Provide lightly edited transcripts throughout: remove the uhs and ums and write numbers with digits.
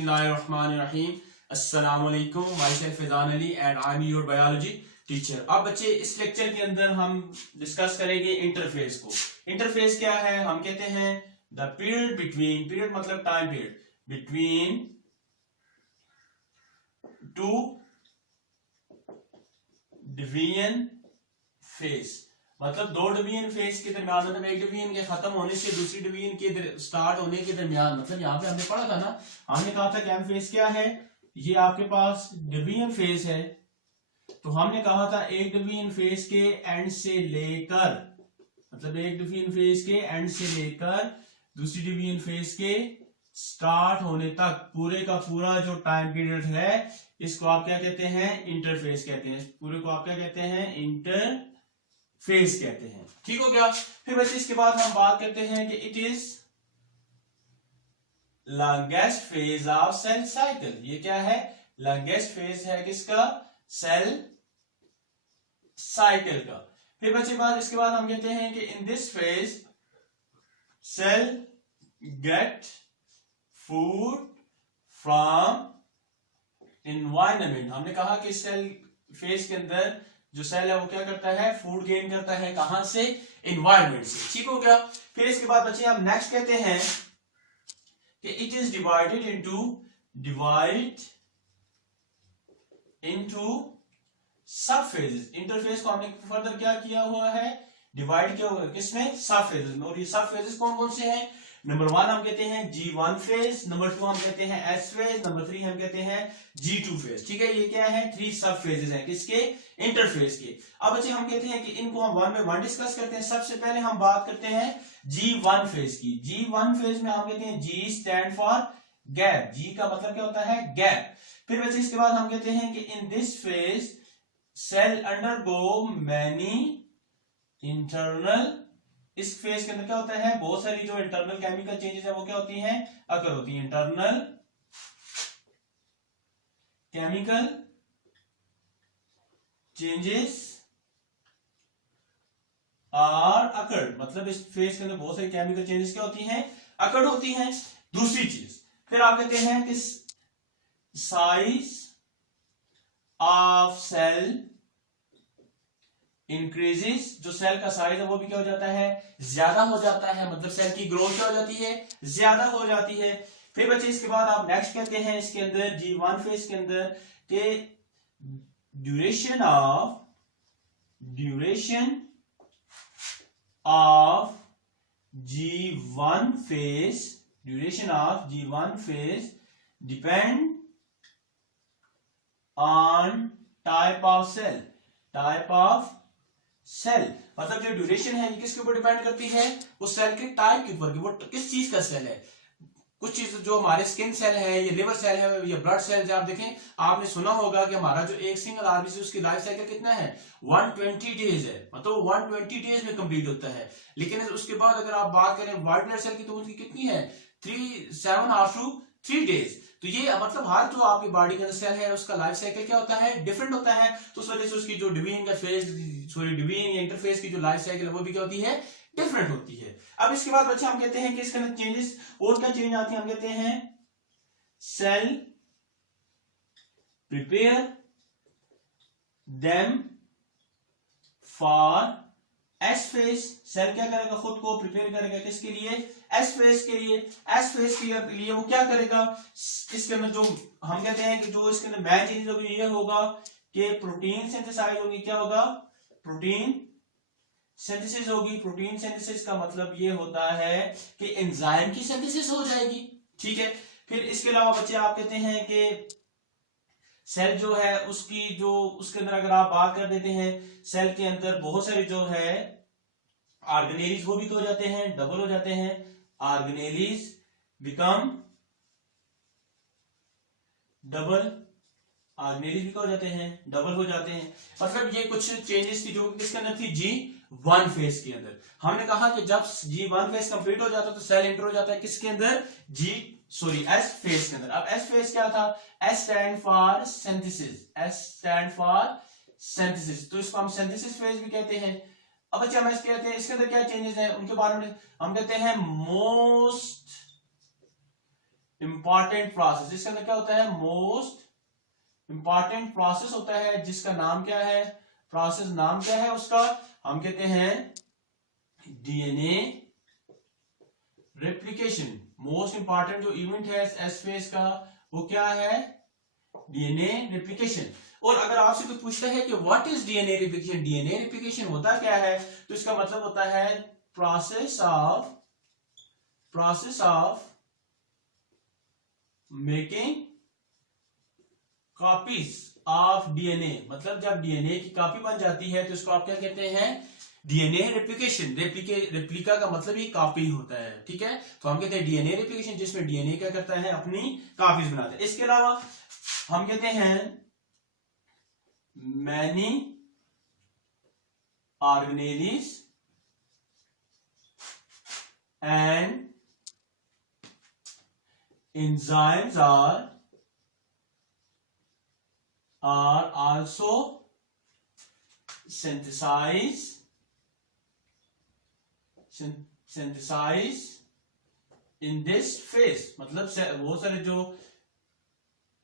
बिस्मिल्लाहिर्रहमानिर्रहीम। अस्सलाम वालेकुम। My self Faizan Ali and I am your biology teacher. अब बच्चे इस लेक्चर के अंदर हम डिस्कस करेंगे इंटरफेस को। इंटरफेस क्या है? हम कहते हैं द पीरियड बिटवीन, पीरियड मतलब time period, between two division face, मतलब दो डिवीजन फेस के दरमियान, मतलब एक डिवीजन के खत्म होने से दूसरी डिवीजन के स्टार्ट होने के दरमियान, मतलब यहाँ पे हमने पढ़ा था ना, हमने कहा था कि एम फेस क्या है, ये आपके पास डिवीजन फेस है। तो हमने कहा था एक डिवीजन फेस के एंड से लेकर, मतलब एक डिवीजन फेस के एंड से लेकर दूसरी डिवीजन फेस के स्टार्ट होने तक पूरे का पूरा जो टाइम पीरियड है, इसको आप क्या कहते हैं? इंटरफेस कहते हैं। पूरे को आप क्या कहते हैं? इंटरफेस कहते हैं। ठीक हो गया। फिर वैसे इसके बाद हम बात करते हैं कि it is longest phase of cell cycle. ये क्या है? लॉन्गेस्ट फेज है किसका? सेल साइकिल का। फिर बच्चे बाद इसके बाद हम कहते हैं कि in this phase cell get food from environment. हमने कहा कि सेल फेज के अंदर जो सेल है वो क्या करता है? फूड गेन करता है। कहां से? एनवायरनमेंट से। ठीक हो गया। फिर इसके बाद बच्चे हम नेक्स्ट कहते हैं कि इट इज डिवाइड इनटू सब फेजेस। इंटरफेस को हमने फर्दर क्या किया हुआ है? डिवाइड किया हुआ है। किसमें? सब फेजेस। और ये सब फेजेस कौन कौन से हैं? नंबर 1 हम कहते हैं G1 फेज, नंबर 2 हम कहते हैं S फेज, नंबर 3 हम कहते हैं G2 फेज। ठीक है, ये क्या है? 3 सब फेजेस हैं। किसके? इंटरफेस के। अब बच्चे हम कहते हैं कि इनको हम वन बाय वन डिस्कस करते हैं। सबसे पहले हम बात करते हैं G1 फेज की। G1 फेज में हम कहते हैं G stand for gap. G का मतलब क्या होता है? गैप। फिर बच्चे इसके बाद हम कहते हैं कि in this phase cell undergo many internal. इस फेज के अंदर क्या होता है? बहुत सारी जो इंटरनल केमिकल चेंजेस है वो क्या होती हैं? अकर होती हैं। Internal chemical changes are occurred, मतलब इस फेज के अंदर बहुत सारी केमिकल चेंजेस क्या होती हैं? अकर्ड होती हैं। दूसरी चीज फिर आप कहते हैं कि साइज ऑफ सेल इंक्रीजेस। जो सेल का साइज है वो भी क्या हो जाता है? ज्यादा हो जाता है। मतलब सेल की ग्रोथ क्या हो जाती है? ज्यादा हो जाती है। फिर बच्चे इसके बाद आप नेक्स्ट कहते हैं इसके अंदर G1 फेज के अंदर के duration of G1 phase depend on type of cell. मतलब जो ड्यूरेशन है ये किसके ऊपर डिपेंड करती है? उस सेल के टाइप के ऊपर, वो किस चीज का सेल है। कुछ चीज जो हमारे स्किन सेल है, ये लिवर सेल है, या ब्लड सेल है। आप देखें, आपने सुना होगा कि हमारा जो एक सिंगल आरबीसी उसकी लाइफ साइकिल कितना है? 120 डेज है। मतलब 120 डेज में कंप्लीट होता है। लेकिन उसके बाद अगर आप बात करें व्हाइट ब्लड सेल की, तो उनकी कितनी है? 7 hours to 3 days। तो ये मतलब हर जो आपकी बॉडी का सेल है उसका लाइफ साइकिल क्या होता है? डिफरेंट होता है। तो उस वजह से उसकी जो डिवीजन या इंटरफेस की जो लाइफ साइकिल है वो भी क्या होती है? डिफरेंट होती है। अब इसके बाद बच्चे हम कहते हैं कि इसके अंदर चेंजेस और क्या चेंज आती है? हम कहते हैं cell prepare them for S phase. Cell क्या करेगा? खुद को प्रिपेयर करेगा। किसके लिए? एस फेज के लिए। एस फेज के लिए वो क्या करेगा? इसके अंदर जो हम कहते हैं कि जो इसके अंदर मेन चीज होगी ये होगा कि प्रोटीन सिंथेसाइज होगी। क्या होगा? प्रोटीन सिंथेसिस होगी। प्रोटीन सिंथेसिस का मतलब ये होता है कि एंजाइम की सिंथेसिस हो जाएगी। ठीक है। फिर इसके अलावा बच्चे आप कहते हैं कि सेल जो है उसकी जो उसके अंदर अगर आप बात कर देते हैं, सेल के अंदर बहुत सारी जो है ऑर्गेनेलीज वो भी हो जाते हैं, डबल हो जाते हैं। ऑर्गेनेलीज बिकम डबल, ऑर्गेनेलीज भी हो जाते हैं, डबल हो जाते हैं। मतलब ये कुछ चेंजेस थी जो किसके अंदर थी? G1 फेज के अंदर। हमने कहा कि जब G1 फेज कंप्लीट हो जाता है तो सेल एंटर हो जाता है किसके अंदर? S फेज के अंदर। अब S फेज क्या था? S stand for synthesis. तो इसको हम सिंथेसिस फेज भी कहते हैं। अब अच्छा हम कहते हैं इसके अंदर क्या चेंजेस हैं उनके बारे में हम कहते हैं मोस्ट इंपॉर्टेंट प्रोसेस, इसके अंदर क्या होता है, मोस्ट इंपॉर्टेंट प्रोसेस होता है, जिसका नाम क्या है, प्रोसेस नाम क्या है उसका, हम कहते हैं डीएनए रेप्लिकेशन। मोस्ट इंपॉर्टेंट जो इवेंट है एस फेज का वो क्या है, डीएनए रेप्लिकेशन। और अगर आपसे कोई पूछता है कि what is DNA replication, DNA replication होता क्या है, तो इसका मतलब होता है process of making copies of DNA. मतलब जब डीएनए की कॉपी बन जाती है तो इसको आप क्या कहते हैं, डीएनए रेप्लिकेशन। रेप्लिका का मतलब ये कॉपी होता है, ठीक है। तो हम कहते हैं डीएनए रेप्लिकेशन, जिसमें डीएनए क्या करता है, अपनी कॉपीज बनाता है। इसके अलावा हम कहते हैं many organelles and enzymes are also synthesized in this phase। मतलब बहुत सारे जो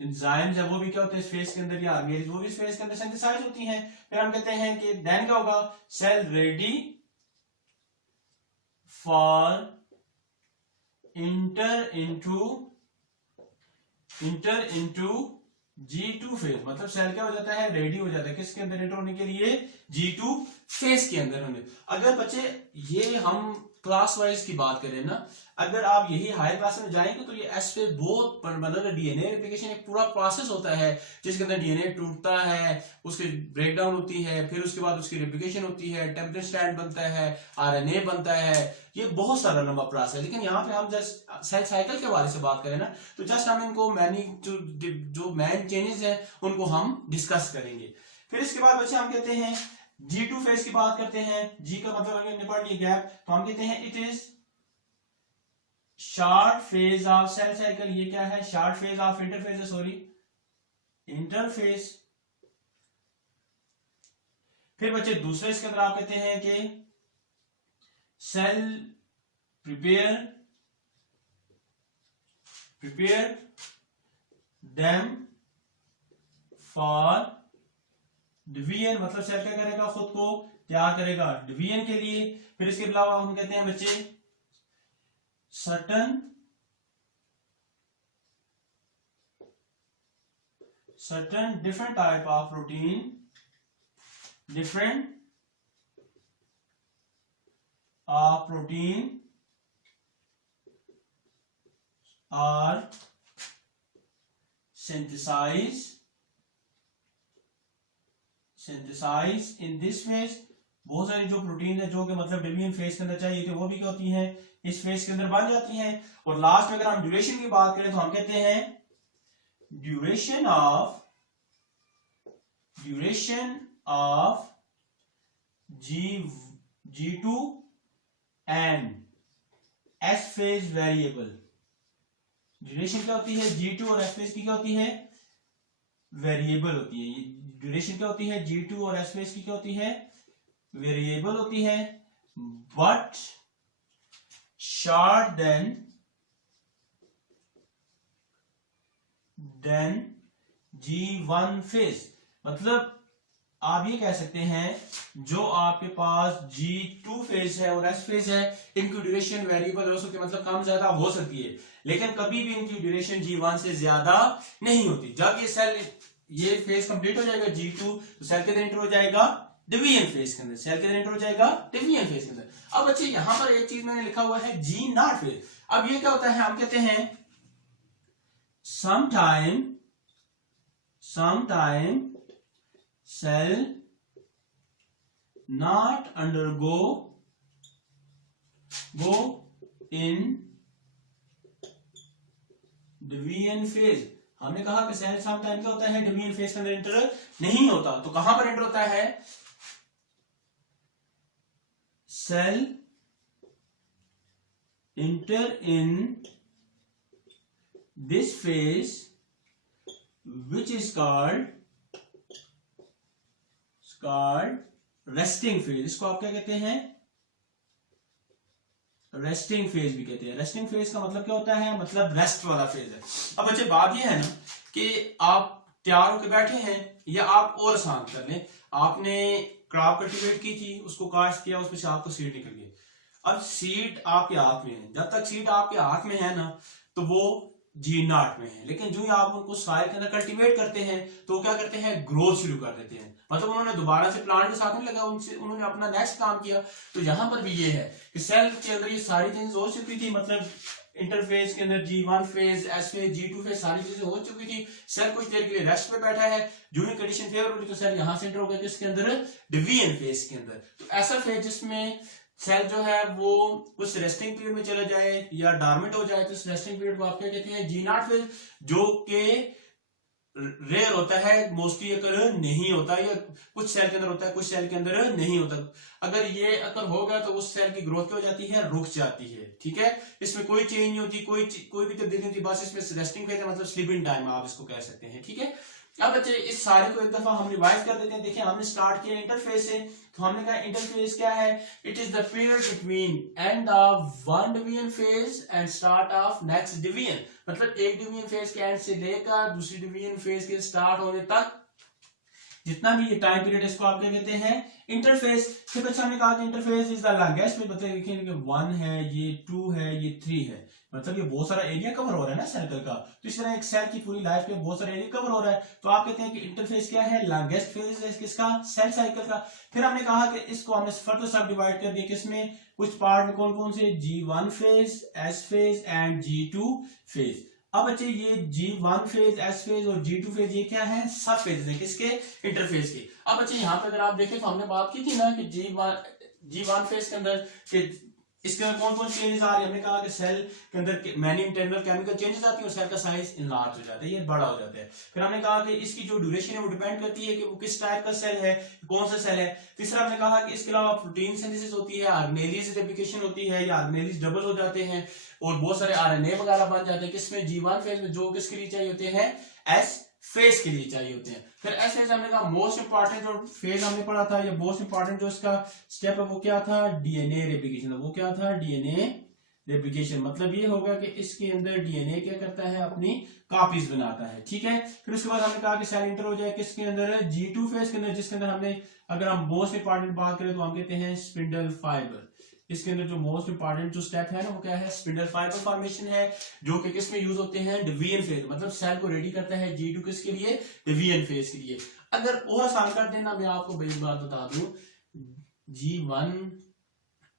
एंजाइम्स है वो भी क्या होते हैं इस फेज के अंदर, या ऑर्गेनेलिस वो भी इस फेज के अंदर सिंथेसाइज होती हैं। फिर हम कहते हैं कि देन क्या होगा, cell ready for inter into G2 phase. मतलब सेल क्या हो जाता है, रेडी हो जाता है किसके अंदर एंटर होने के लिए, G2 फेज के अंदर होने। अगर बच्चे ये हम क्लास वाइज की बात करें ना, अगर आप यही हायर क्लास में जाएंगे तो ये एस पे बहुत मतलब डीएनए रेप्लिकेशन एक पूरा प्रोसेस होता है, जिसके अंदर डीएनए टूटता है, उसकी ब्रेकडाउन होती है, फिर उसके बाद उसकी रेप्लिकेशन होती है, टेम्पलेट स्ट्रैंड बनता है, आरएनए बनता है, ये बहुत सारा लंबा प्रोसेस है। लेकिन यहाँ पे हम जस्ट सेल साइकिल के बारे से बात करें ना, तो जस्ट हम इनको जो मेन चेंजेस है उनको हम डिस्कस करेंगे। फिर इसके बाद बच्चे हम कहते हैं G2 फेज की बात करते हैं। G का मतलब अगर निपट लिया गैप, तो हम कहते हैं it is short phase of cell cycle. ये क्या है, short phase of interphase, sorry interphase. फिर बच्चे दूसरे इसके अंदर आप कहते हैं कि cell prepare them for division. मतलब सेल क्या करेगा, खुद को तैयार करेगा डिवीजन के लिए। फिर इसके अलावा हम कहते हैं बच्चे certain different type of protein are synthesized in this phase। बहुत सारी जो प्रोटीन है जो कि मतलब डिवीजन फेज के अंदर चाहिए थे वो भी क्या होती हैं, इस फेज के अंदर बन जाती हैं। और लास्ट में अगर हम ड्यूरेशन की बात करें तो हम कहते हैं duration of G2 and S phase variable. Duration क्या होती है, G2 और S फेज की क्या होती है, वेरिएबल होती है। ड्यूरेशन क्या होती है, G2 और S फेज की क्या होती है, वेरिएबल होती है, but short than G1 phase. मतलब आप ये कह सकते हैं जो आपके पास G2 फेज है और S फेज है, इनकी ड्यूरेशन वेरिएबल हो सकती है, मतलब कम ज्यादा हो सकती है, लेकिन कभी भी इनकी ड्यूरेशन G1 से ज्यादा नहीं होती। जब ये फेज कंप्लीट हो जाएगा G2, तो सेल के अंदर एंटर हो जाएगा डिवीजन फेज के अंदर, सेल के अंदर एंटर हो जाएगा डिवीजन फेज के अंदर। अब बच्चे यहां पर एक चीज मैंने लिखा हुआ है G0 फेज। अब ये क्या होता है, हम कहते हैं sometime cell not undergo in division phase. हमने कहा कि सेल समटाइम क्या होता है, डिवीजन फेज के अंदर एंटर नहीं होता। तो कहां पर एंटर होता है, cell enter in this phase which is called resting phase। इसको आप क्या कहते हैं, रेस्टिंग फेज भी कहते हैं। रेस्टिंग फेज का मतलब क्या होता है, मतलब रेस्ट वाला फेज है। अब बच्चे बात ये है ना कि आप तैयार होकर बैठे हैं, या आप और आसान कर लें, आपने क्रॉप कल्टीवेट की थी, उसको काश्त किया, उसमें से आपको सीड निकल गई। अब सीड आपके हाथ में है, जब तक सीड आपके हाथ में है ना तो वो G0 में है, लेकिन जो ही आप उनको सॉइल के अंदर कल्टीवेट करते हैं तो वो क्या करते हैं, ग्रोथ शुरू कर देते हैं। मतलब उन्होंने दोबारा से प्लांट के साथ नहीं लगा, उनसे उन्होंने अपना नेक्स्ट काम किया। तो यहां पर भी ये है कि सेल के अंदर ये सारी चीजें हो चुकी थी, मतलब इंटरफेस के अंदर G1 phase, S phase, G2 phase, सारी चीजें हो चुकी थी। सेल कुछ देर के लिए रेस्ट पे बैठा है, जो ही कंडीशन फेवर हुई तो सेल यहां से एंटर हो गया किसके अंदर, डिवीजन फेज के अंदर। तो ऐसा फेज जिसमें सेल जो है वो कुछ रेस्टिंग पीरियड में चला जाए या डॉर्मेंट हो जाए, तो इस रेस्टिंग पीरियड को आप क्या कहते हैं, G0 फेज, जो कि रेयर होता है, मोस्टली अगर नहीं होता, या कुछ सेल के अंदर होता है, कुछ सेल के अंदर नहीं होता। अगर ये अगर होगा तो उस सेल की ग्रोथ क्या हो जाती है, रुक जाती है। ठीक है, इसमें कोई चेंज नहीं होती, कोई भी तब्दीली नहीं होती, बस इसमें रेस्टिंग फेज है, मतलब स्लीपिंग टाइम आप इसको कह सकते हैं। ठीक है, अब बच्चे इस सारे को एक दफा हम रिवाइज कर देते हैं। देखिए हमने स्टार्ट किया इंटरफेस से, तो हमने कहा इंटरफेस क्या है, it is the period between end of one division phase and start of next division. मतलब एक डिवीजन फेज के एंड से लेकर दूसरी डिवीजन फेज के स्टार्ट होने तक जितना भी ये टाइम पीरियड, इसको आप क्या कहते हैं, इंटरफेस। फिर बच्चा हमने कहा कि इंटरफेस इज द लॉन्गेस्ट, मतलब देखिए 1 है, ये 2 है, ये 3 है, मतलब ये बहुत सारा एरिया कवर हो रहा है ना सर्कल का। तो इस तरह एक सेल की पूरी लाइफ में बहुत सारा एरिया कवर हो रहा है, तो आप कहते हैं कि इंटरफेस क्या है, लॉन्गेस्ट फेज है किसका, सेल साइकिल का। फिर हमने कहा कि इसको हमने फर्दर सब डिवाइड कर दिया, किसमें, कुछ पार्ट में, कौन कौन से, G1 phase, S phase and G2 phase. अब बच्चे ये G1 फेज, S फेज और G2 फेज ये क्या है, सब फेज है किसके, इंटरफेस के। अब बच्चे यहाँ पे अगर आप देखें तो हमने बात की थी ना कि G1 फेज के अंदर इसके अंदर कौन कौन चेंजेस आ रहे हैं। हमने कहा कि सेल के अंदर मैनी इंटरनल केमिकल चेंजेस आती है और सेल का साइज इनलार्ज हो जाता है, ये बड़ा हो जाता है। फिर हमने कहा कि इसकी जो ड्यूरेशन है वो डिपेंड करती है कि वो किस टाइप का सेल है, कौन सा सेल है। तीसरा हमने कहा कि इसके अलावा प्रोटीन सिंथेसिस होती है, आर्गेनेलिज रेप्लिकेशन होती है, या आर्गेनेलिज डबल हो जाते हैं और बहुत सारे RNA वगैरह बन जाते हैं, किसमें, G1 फेज में, जो किसके लिए चाहिए होते हैं, S फेज के लिए चाहिए होते हैं। फिर S फेज हमने कहा मोस्ट इंपॉर्टेंट जो फेज हमने पढ़ा था, या मोस्ट इंपॉर्टेंट जो इसका स्टेप है वो क्या था, DNA रेप्लिकेशन। वो क्या था, DNA रेप्लिकेशन। मतलब ये होगा कि इसके अंदर DNA क्या करता है, अपनी कॉपीज बनाता है। ठीक है, फिर उसके बाद हमने कहा कि सेल इंटर हो जाए किसके अंदर, G2 फेज के अंदर, जिसके अंदर हमने, अगर हम मोस्ट इंपॉर्टेंट बात करें तो हम कहते हैं स्पिंडल फाइबर। इसके अंदर जो मोस्ट इंपॉर्टेंट जो स्टेप है ना वो क्या है, स्पिंडल फाइबर फॉर्मेशन है, जो कि किस में यूज होते हैं, डिवीजन फेज। मतलब सेल को रेडी करता है G2 किसके लिए, डिवीजन फेज के लिए। अगर और आसान कर देना, मैं आपको एक बात बता दूं, G1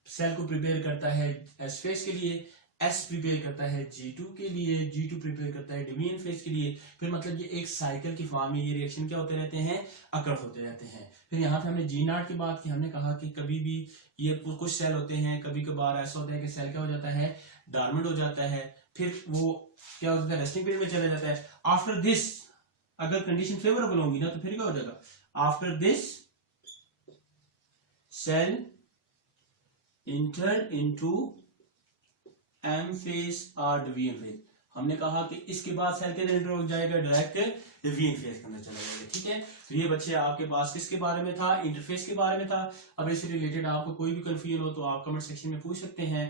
सेल को प्रिपेयर करता है S फेज के लिए, S प्रिपेयर करता है G2 के लिए, G2 प्रिपेयर करता है डिवीजन फेज के लिए। फिर मतलब ये एक साइकिल की फॉर्म में ये रिएक्शन क्या होते रहते हैं, अकर होते रहते हैं। फिर यहाँ पे हमने G0 की बात की, हमने कहा कि कभी भी ये कुछ सेल होते हैं, कभी कभार ऐसा होता है कि सेल क्या हो जाता है, डॉर्मेंट हो जाता है, फिर वो क्या होता है, रेस्टिंग पीरियड में चला जाता है। आफ्टर दिस अगर कंडीशन फेवरेबल होंगी ना तो फिर क्या हो जाएगा, after this cell inter into M phase और डिवीजन फेज। हमने कहा कि इसके बाद सेल के अंदर एंटर हो जाएगा, डायरेक्ट डिवीजन फेज के अंदर चला जाएगा। ठीक है, तो ये बच्चे आपके पास किसके बारे में था, इंटरफेस के बारे में था। अब इससे रिलेटेड आपको कोई भी कंफ्यूजन हो तो आप कमेंट सेक्शन में पूछ सकते हैं।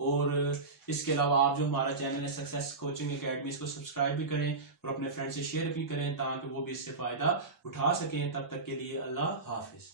और इसके अलावा आप जो हमारा चैनल है सक्सेस कोचिंग एकेडमी, इसको सब्सक्राइब भी करें और अपने फ्रेंड से शेयर भी करें ताकि वो भी इससे फायदा उठा सकें। तब तक के लिए अल्लाह हाफिज।